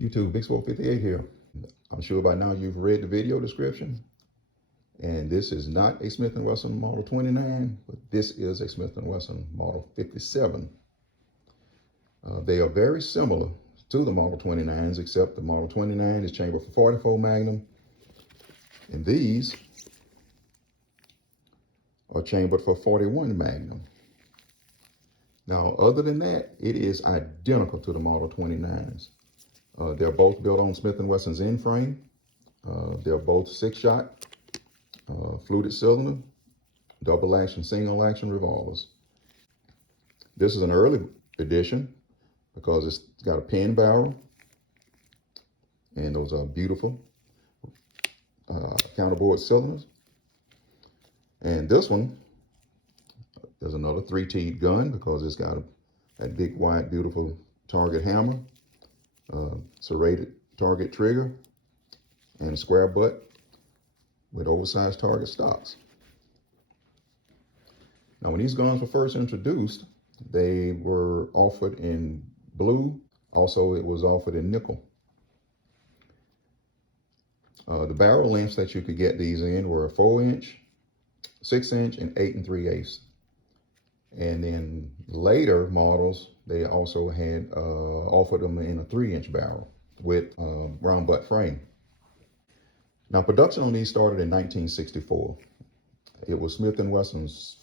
YouTube, Big 58 here. I'm sure by now you've read the video description. And this is not a Smith Wesson Model 29, but this is a Smith Wesson Model 57. They are very similar to the Model 29s, except the Model 29 is chambered for 44 Magnum, and these are chambered for 41 Magnum. Now, other than that, it is identical to the Model 29s. They're both built on Smith & Wesson's end frame. They're both 6-shot, fluted cylinder, double action, single action revolvers. This is an early edition because it's got a pin barrel, and those are beautiful counterbore cylinders. And this one, there's another 3-teed gun because it's got that big, wide, beautiful target hammer, serrated target trigger, and a square butt with oversized target stocks. Now, when these guns were first introduced, they were offered in blue. Also, it was offered in nickel. The barrel lengths that you could get these in were a 4-inch, 6-inch, and 8 3/8. And then later models, they also had offered them in a 3-inch barrel with round butt frame. Now, production on these started in 1964. It was Smith & Wesson's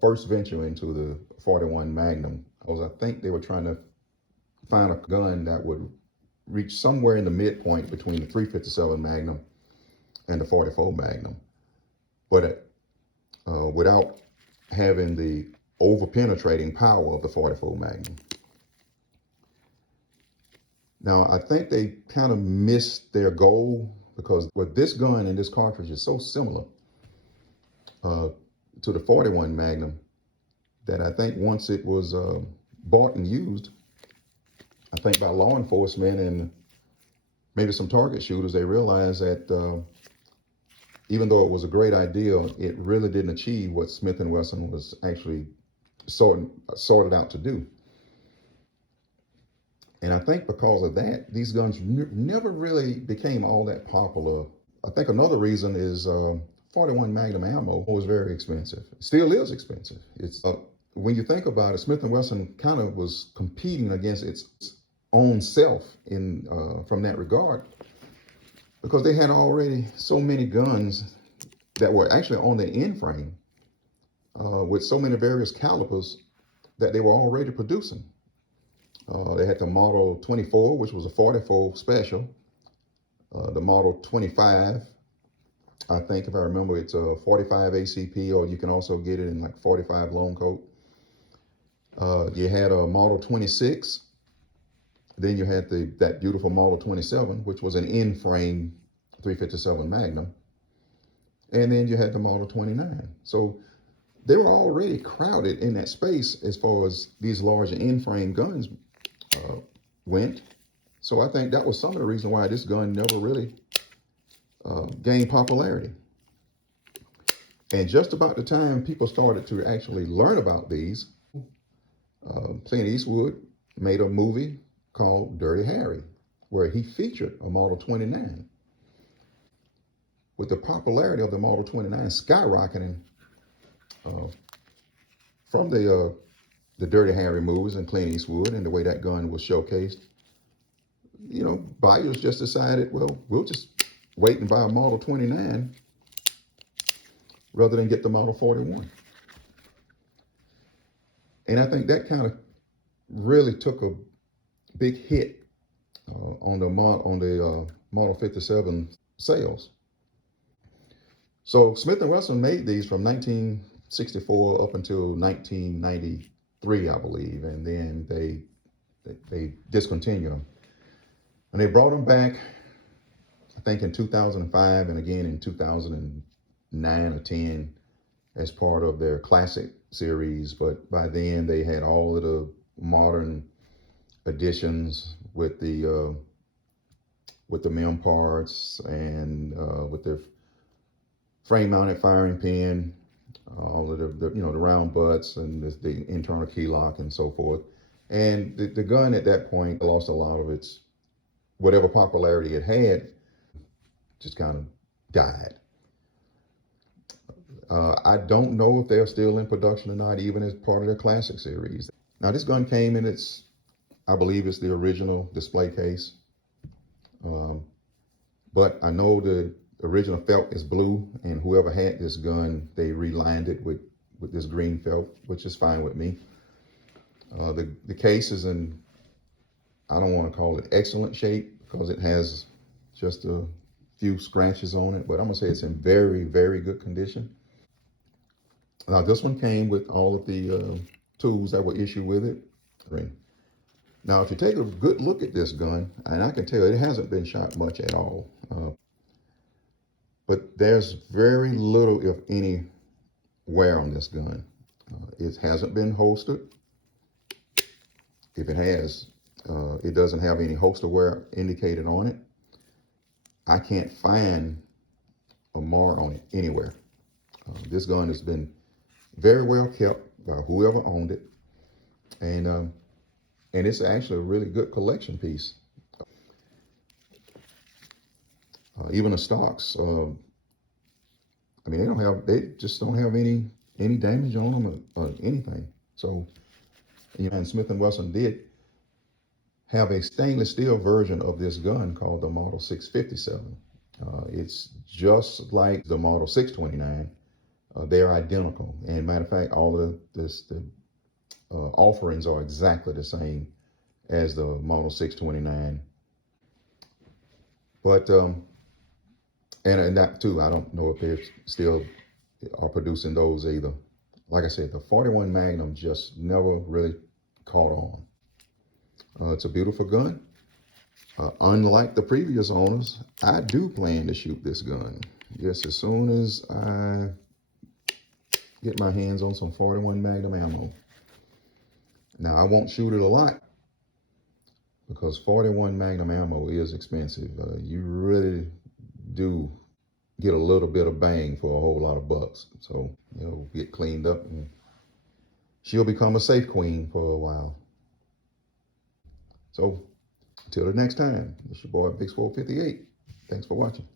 first venture into the 41 Magnum. I think they were trying to find a gun that would reach somewhere in the midpoint between the 357 Magnum and the 44 Magnum, but without having the over-penetrating power of the 44 Magnum. Now, I think they kind of missed their goal because with this gun and this cartridge is so similar to the 41 Magnum that I think once it was bought and used, I think by law enforcement and maybe some target shooters, they realized that even though it was a great idea, it really didn't achieve what Smith & Wesson was actually sorted out to do. And I think because of that, these guns never really became all that popular. I think another reason is 41 Magnum ammo was very expensive. It still is expensive. It's when you think about it, Smith & Wesson kind of was competing against its own self in from that regard, because they had already so many guns that were actually on the end frame with so many various calibers that they were already producing. They had the Model 24, which was a 44 special. The Model 25, I think if I remember, it's a 45 ACP, or you can also get it in like 45 long coat. You had a Model 26. Then you had that beautiful Model 27, which was an in-frame 357 Magnum. And then you had the Model 29. So they were already crowded in that space as far as these larger in-frame guns went. So I think that was some of the reason why this gun never really gained popularity. And just about the time people started to actually learn about these, Clint Eastwood made a movie called Dirty Harry, where he featured a Model 29. With the popularity of the Model 29 skyrocketing from the Dirty Harry movies and Clint Eastwood and the way that gun was showcased, you know, buyers just decided, well, we'll just wait and buy a Model 29 rather than get the Model 41. And I think that kind of really took a big hit on the Model 57 sales. So Smith & Wesson made these from 1964 up until 1993, I believe, and then they discontinued them. And they brought them back, I think in 2005 and again in 2009 or 10 as part of their classic series. But by then they had all of the modern additions with the mem parts and with their frame-mounted firing pin, all of the round butts and the internal key lock and so forth. And the gun at that point lost a lot of its whatever popularity it had just kind of died. I don't know if they're still in production or not, even as part of their classic series. Now, this gun came in its, I believe it's the original display case. But I know the original felt is blue, and whoever had this gun, they relined it with this green felt, which is fine with me. The case is in, I don't want to call it excellent shape because it has just a few scratches on it, but I'm gonna say it's in very, very good condition. Now, this one came with all of the tools that were issued with it. Now, if you take a good look at this gun, and I can tell it hasn't been shot much at all, but there's very little, if any, wear on this gun. It hasn't been holstered. If it has, it doesn't have any holster wear indicated on it. I can't find a mar on it anywhere. This gun has been very well kept by whoever owned it, and it's actually a really good collection piece. Even the stocks, I mean, they just don't have any damage on them or anything. So, you know, and Smith and Wesson did have a stainless steel version of this gun called the Model 657. It's just like the Model 629. They're identical. And matter of fact, all of the offerings are exactly the same as the Model 629. But, and that too, I don't know if they still are producing those either. Like I said, the 41 Magnum just never really caught on. It's a beautiful gun. Unlike the previous owners, I do plan to shoot this gun. Yes, as soon as I get my hands on some 41 Magnum ammo. Now, I won't shoot it a lot because 41 Magnum ammo is expensive. You really do get a little bit of bang for a whole lot of bucks. So, you know, get cleaned up and she'll become a safe queen for a while. So, until the next time, it's your boy Big 458. Thanks for watching.